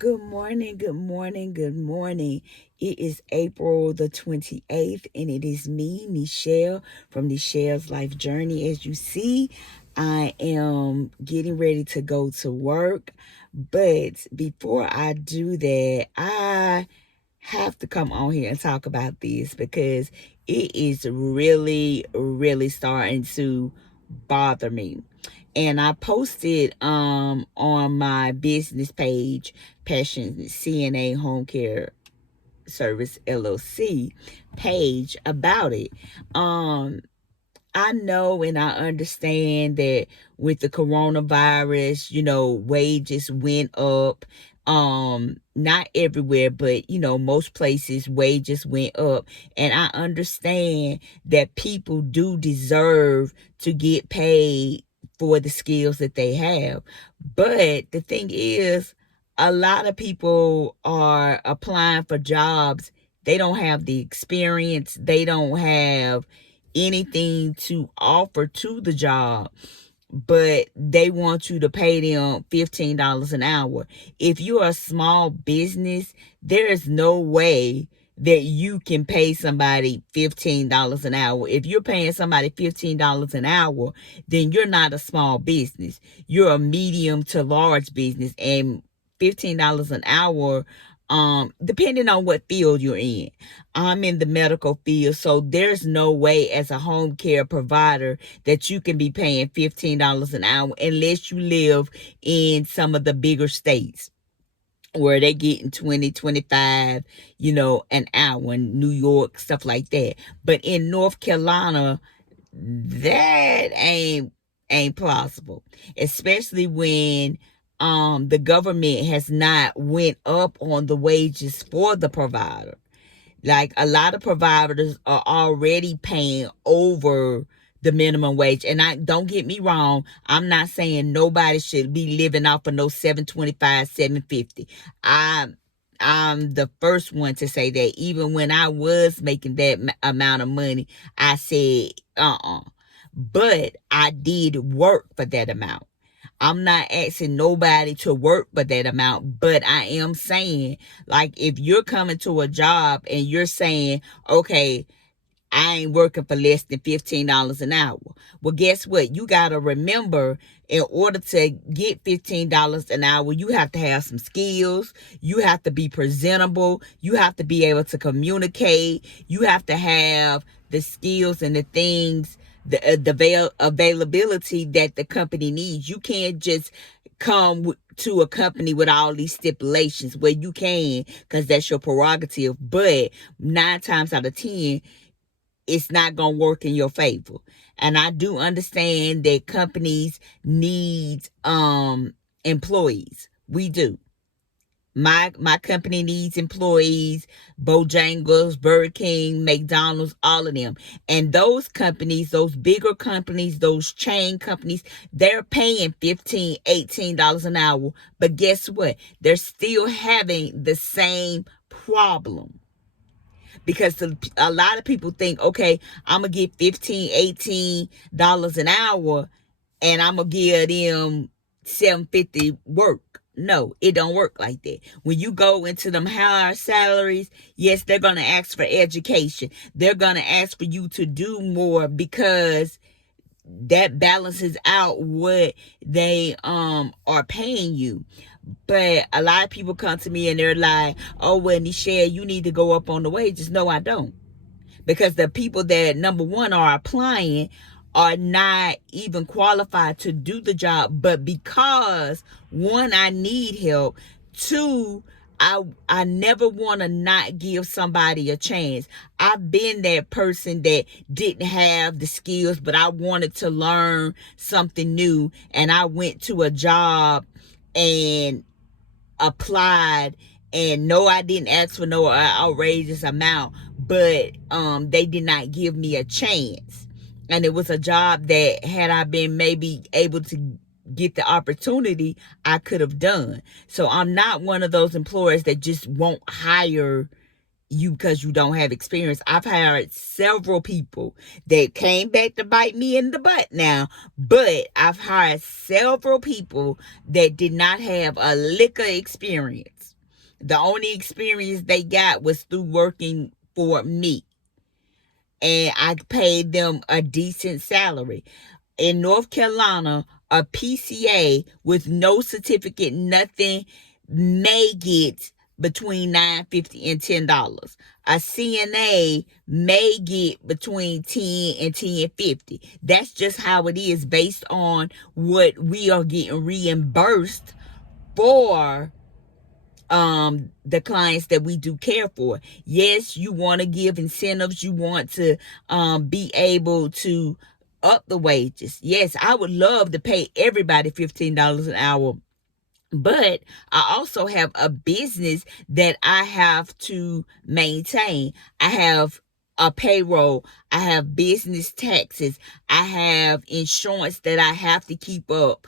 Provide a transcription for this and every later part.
Good morning, good morning, good morning. It is April the 28th, and it is me, Nichelle, from Nichelle's Life Journey. As you see, I am getting ready to go to work. But before I do that, I have to come on here and talk about this because it is really, really starting to bother me. And I posted on my business page, Passion CNA Home Care Service LLC page about it. I know and I understand that with the coronavirus, wages went up. Not everywhere, but most places wages went up. And I understand that people do deserve to get paid for the skills that they have. But the thing is, a lot of people are applying for jobs. They don't have the experience. They don't have anything to offer to the job, but they want you to pay them $15 an hour. If you're a small business, there is no way that you can pay somebody $15 an hour. If you're paying somebody $15 an hour, then you're not a small business. You're a medium to large business, and $15 an hour, depending on what field you're in. I'm in the medical field, so there's no way as a home care provider that you can be paying $15 an hour unless you live in some of the bigger states where they getting 20, 25, an hour, in New York, stuff like that. But in North Carolina, that ain't plausible, especially when the government has not went up on the wages for the provider. Like, a lot of providers are already paying over the minimum wage. And I don't get me wrong, I'm not saying nobody should be living off of no 725, 750. I'm the first one to say that. Even when I was making that amount of money, I said but I did work for that amount. I'm not asking nobody to work for that amount, but I am saying, like, if you're coming to a job and you're saying, okay, I ain't working for less than $15 an hour. Well, guess what? You got to remember, in order to get $15 an hour, you have to have some skills. You have to be presentable. You have to be able to communicate. You have to have the skills and the things, the availability that the company needs. You can't just come to a company with all these stipulations. Where you can, because that's your prerogative. But 9 times out of 10, it's not going to work in your favor. And I do understand that companies need employees. We do. My company needs employees. Bojangles, Burger King, McDonald's, all of them. And those companies, those bigger companies, those chain companies, they're paying $15, $18 an hour. But guess what? They're still having the same problem. Because a lot of people think, okay, I'm going to get $15, $18 an hour, and I'm going to give them $7.50 work. No, it don't work like that. When you go into them higher salaries, yes, they're going to ask for education. They're going to ask for you to do more, because that balances out what they are paying you. But a lot of people come to me and they're like, oh, well, Nichelle, you need to go up on the wages. No, I don't. Because the people that, number one, are applying are not even qualified to do the job. But because, one, I need help. Two, I never want to not give somebody a chance. I've been that person that didn't have the skills, but I wanted to learn something new. And I went to a job and applied, and no, I didn't ask for no outrageous amount, but they did not give me a chance. And it was a job that, had I been maybe able to get the opportunity, I could have done. So I'm not one of those employers that just won't hire because you don't have experience. I've hired several people that came back to bite me in the butt now, but I've hired several people that did not have a lick of experience. The only experience they got was through working for me, and I paid them a decent salary. In North Carolina, a PCA with no certificate, nothing, may get between $9.50 and $10. A CNA may get between 10 and 10.50. That's just how it is based on what we are getting reimbursed for the clients that we do care for. Yes, you want to give incentives, you want to be able to up the wages. Yes, I would love to pay everybody $15 an hour, but I also have a business that I have to maintain. I have a payroll, I have business taxes, I have insurance that I have to keep up,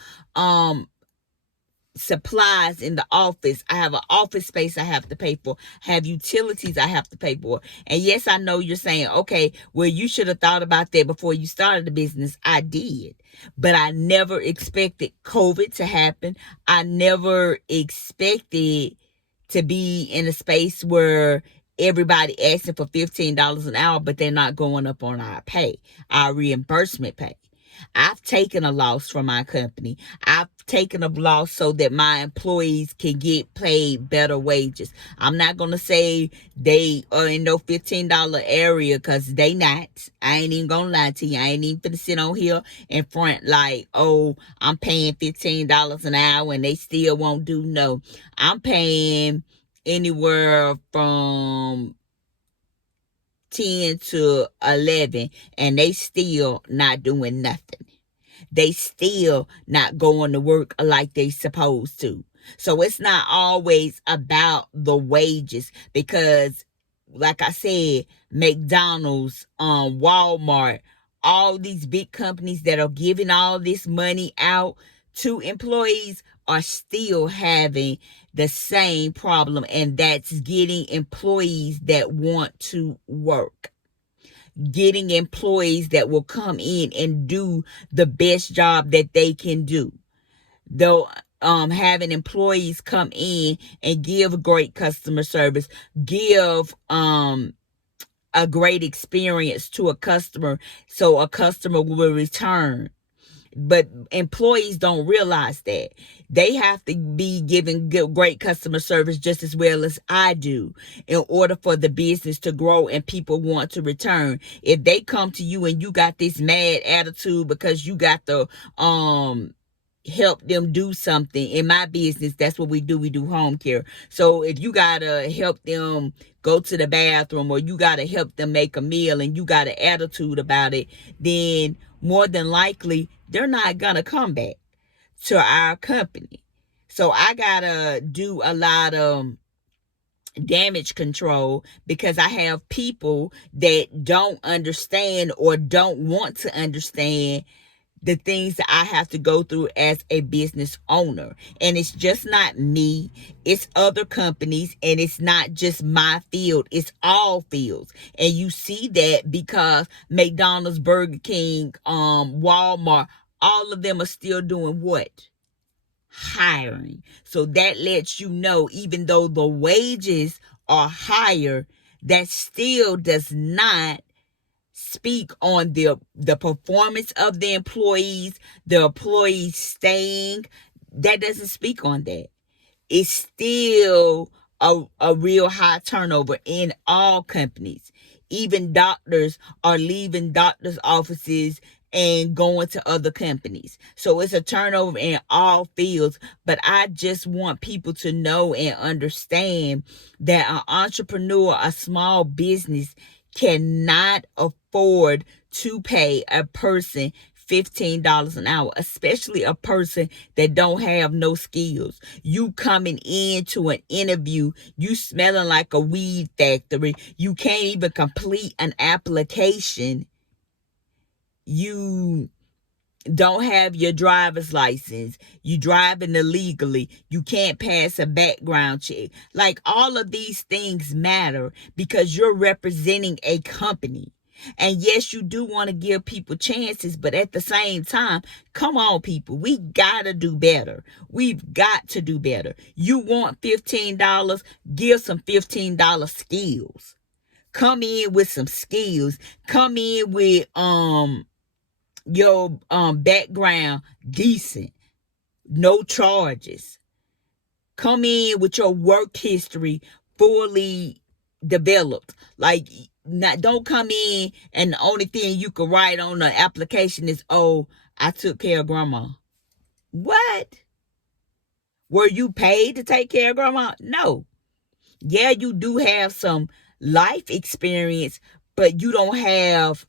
supplies in the office. I have an office space I have to pay for, have utilities I have to pay for. And yes, I know you're saying, okay, well, you should have thought about that before you started the business. I did, but I never expected COVID to happen. I never expected to be in a space where everybody asking for $15 an hour, but they're not going up on our pay, our reimbursement pay. I've taken a loss from my company. I've taken a loss so that my employees can get paid better wages. I'm not going to say they are in no $15 area, because they not. I ain't even going to lie to you. I ain't even going to sit on here in front like, oh, I'm paying $15 an hour and they still won't do. No, I'm paying anywhere from 10 to 11, and they still not doing nothing. They still not going to work like they supposed to. So it's not always about the wages, because like I said, McDonald's, Walmart, all these big companies that are giving all this money out to employees are still having the same problem, and that's getting employees that want to work, getting employees that will come in and do the best job that they can do. Though having employees come in and give great customer service, give a great experience to a customer, so a customer will return. But employees don't realize that they have to be giving great customer service just as well as I do in order for the business to grow and people want to return. If they come to you and you got this mad attitude because you got to help them do something. In my business, that's what we do. We do home care. So if you gotta help them go to the bathroom, or you gotta help them make a meal, and you got an attitude about it, then more than likely they're not gonna come back to our company. So I gotta do a lot of damage control, because I have people that don't understand or don't want to understand the things that I have to go through as a business owner. And it's just not me, it's other companies, and it's not just my field, it's all fields. And you see that because McDonald's, Burger King, Walmart, all of them are still doing what? Hiring. So that lets you know, even though the wages are higher, that still does not speak on the performance of the employees staying. That doesn't speak on that. It's still a real high turnover in all companies. Even doctors are leaving doctors' offices and going to other companies. So it's a turnover in all fields. But I just want people to know and understand that an entrepreneur, a small business, cannot afford to pay a person $15 an hour, especially a person that don't have no skills. You coming into an interview, you smelling like a weed factory. You can't even complete an application. You don't have your driver's license, you driving illegally, you can't pass a background check. Like, all of these things matter because you're representing a company. And yes, you do want to give people chances, but at the same time, come on, people, we gotta do better. We've got to do better. You want $15? Give some $15 skills. Come in with some skills. Come in with your background decent, no charges. Come in with your work history fully developed. Like, not, don't come in and the only thing you can write on the application is, oh, I took care of grandma. What? Were you paid to take care of grandma? No. Yeah, you do have some life experience, but you don't have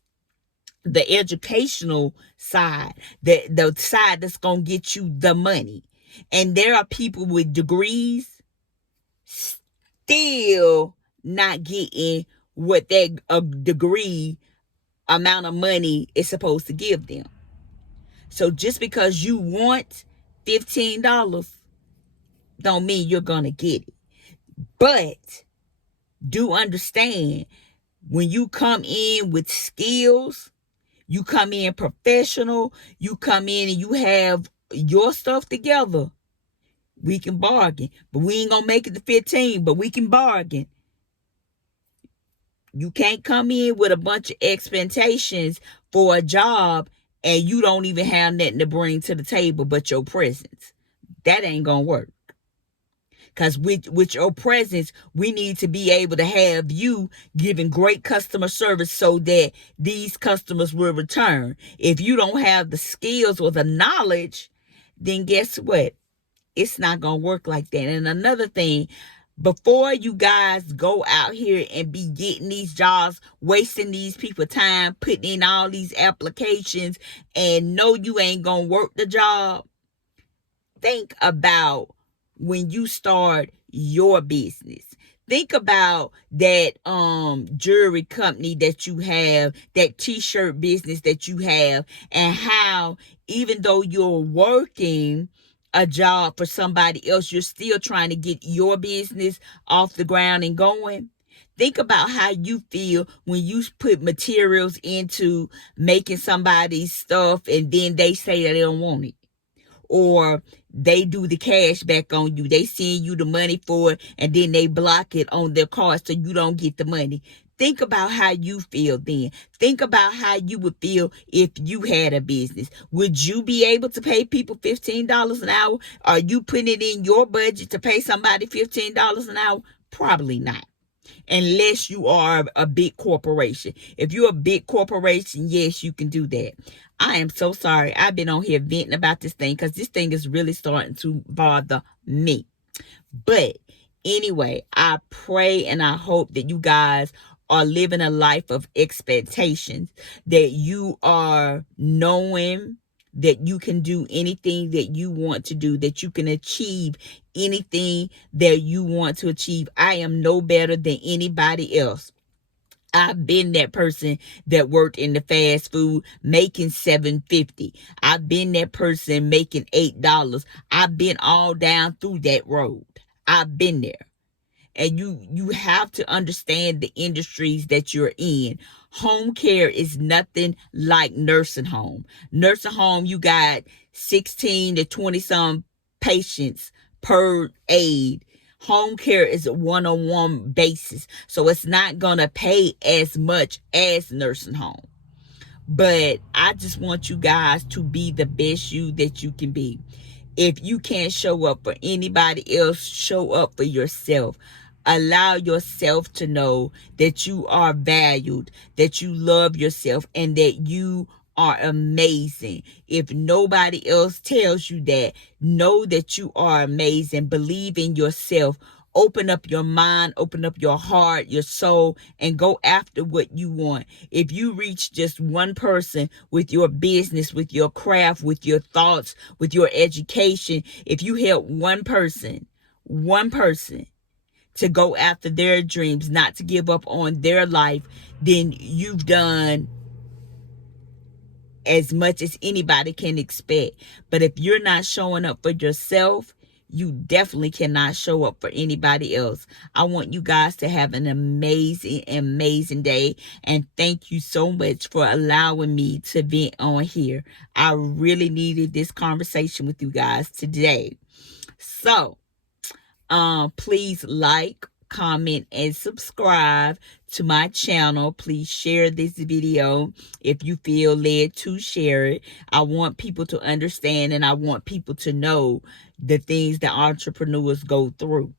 the educational side, the side that's gonna get you the money. And there are people with degrees still not getting what that degree amount of money is supposed to give them. So just because you want $15 don't mean you're gonna get it. But do understand, when you come in with skills, you come in professional, you come in and you have your stuff together, we can bargain. But we ain't gonna make it to 15, but we can bargain. You can't come in with a bunch of expectations for a job and you don't even have nothing to bring to the table but your presence. That ain't gonna work. Because with your presence, we need to be able to have you giving great customer service so that these customers will return. If you don't have the skills or the knowledge, then guess what? It's not going to work like that. And another thing, before you guys go out here and be getting these jobs, wasting these people time, putting in all these applications and know you ain't going to work the job, think about when you start your business. Think about that jewelry company that you have, that t-shirt business that you have, and how even though you're working a job for somebody else, you're still trying to get your business off the ground and going. Think about how you feel when you put materials into making somebody's stuff and then they say that they don't want it. Or they do the cash back on you. They send you the money for it and then they block it on their card so you don't get the money. Think about how you feel then. Think about how you would feel if you had a business. Would you be able to pay people $15 an hour? Are you putting it in your budget to pay somebody $15 an hour? Probably not. Unless you are a big corporation. If you're a big corporation, yes, you can do that. I am so sorry. I've been on here venting about this thing because this thing is really starting to bother me. But anyway, I pray and I hope that you guys are living a life of expectations, that you are knowing that you can do anything that you want to do, that you can achieve anything that you want to achieve. I am no better than anybody else. I've been that person that worked in the fast food making $7.50. I've been that person making $8. I've been all down through that road. I've been there. And you have to understand the industries that you're in. Home care is nothing like nursing home. Nursing home, you got 16 to 20 some patients per aide. Home care is a one-on-one basis, so it's not gonna pay as much as nursing home. But I just want you guys to be the best you that you can be. If you can't show up for anybody else, show up for yourself. Allow yourself to know that you are valued, that you love yourself, and that you are amazing. If nobody else tells you that, know that you are amazing. Believe in yourself. Open up your mind, open up your heart, your soul, and go after what you want. If you reach just one person with your business, with your craft, with your thoughts, with your education, if you help one person to go after their dreams, not to give up on their life, then you've done as much as anybody can expect. But if you're not showing up for yourself, you definitely cannot show up for anybody else. I want you guys to have an amazing day. And thank you so much for allowing me to vent on here. I really needed this conversation with you guys today. So, please like, comment, and subscribe to my channel. Please share this video if you feel led to share it. I want people to understand, and I want people to know the things that entrepreneurs go through.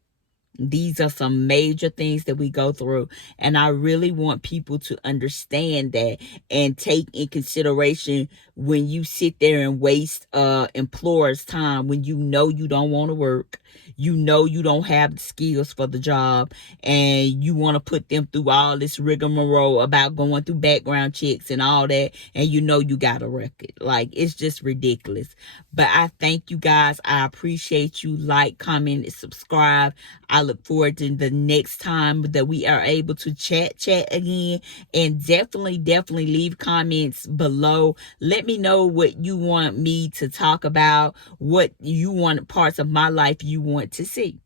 These are some major things that we go through, and I really want people to understand that and take in consideration when you sit there and waste employers' time, when you know you don't want to work, you know you don't have the skills for the job, and you want to put them through all this rigmarole about going through background checks and all that, and you know you got a record. Like, it's just ridiculous. But I thank you guys. I appreciate you. Like, comment, and subscribe. I look forward to the next time that we are able to chat again. And definitely leave comments below. Let me know what you want me to talk about, what you want, parts of my life you want to see.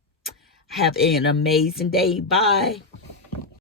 Have an amazing day. Bye.